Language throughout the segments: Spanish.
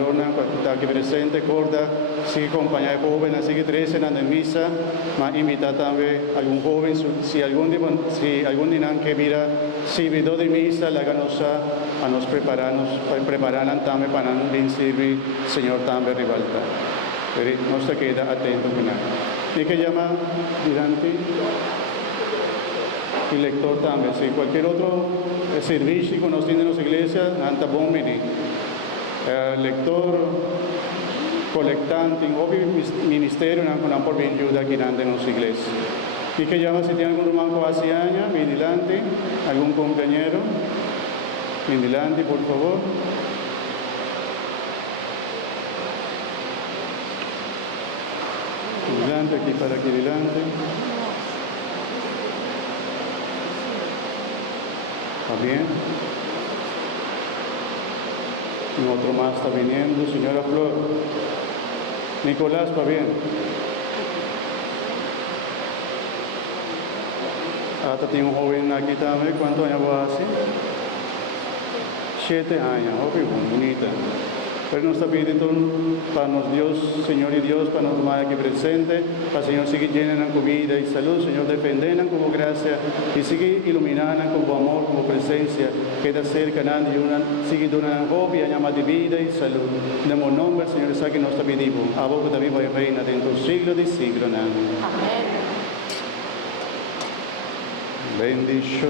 jornada, está aquí presente, corda, sigue acompañar joven, así que 13 en la misa, más invitar también a algún joven, si algún día que mira, si video de misa, la ganosa, a nos prepararnos también para no servir, Señor, también rivalta. Pero no se queda atento con nada. ¿Y que llama durante? Y lector también, si cualquier otro servicio que nos tiene en las iglesias, anta buen venir. Lector, colectante, obvio ministerio, no por bien ayuda aquí en las iglesias. Y que llama si tiene algún hermano hace años, vigilante, algún compañero, vigilante, por favor. Vigilante, aquí para aquí vigilante. ¿Está bien? Y otro más está viniendo, señora Flor. Nicolás, ¿está bien? Hasta tiene un joven aquí también, ¿cuántos años va así? 7 años, ok, bonita. Pero nos está pidiendo para nos Dios, Señor y Dios, para nos tomar aquí presente, para Señor sigue llenando con vida y salud, Señor, defendernos como gracia y sigue iluminando como amor, como presencia, queda cerca, sigue donando hobby, llama de vida y salud. En el nombre del Señor, esa que nos está pidiendo, a vos también va a reina dentro del siglo de siglo. Amén. Bendición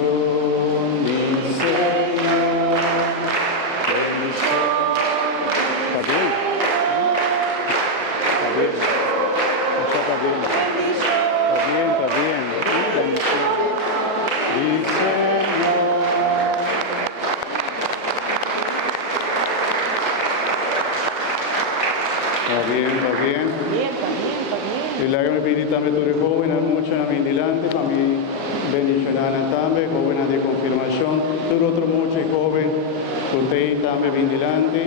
del Señor, bendición. ¿Está bien? Está bien. Está bien. Está bien, está bien. Bendición del Señor. Está bien, está bien. Y la que me pide también tu joven, mucho en adelante, para mí bendicionar también, joven de confirmación, tu otro mucho joven, usted también en adelante.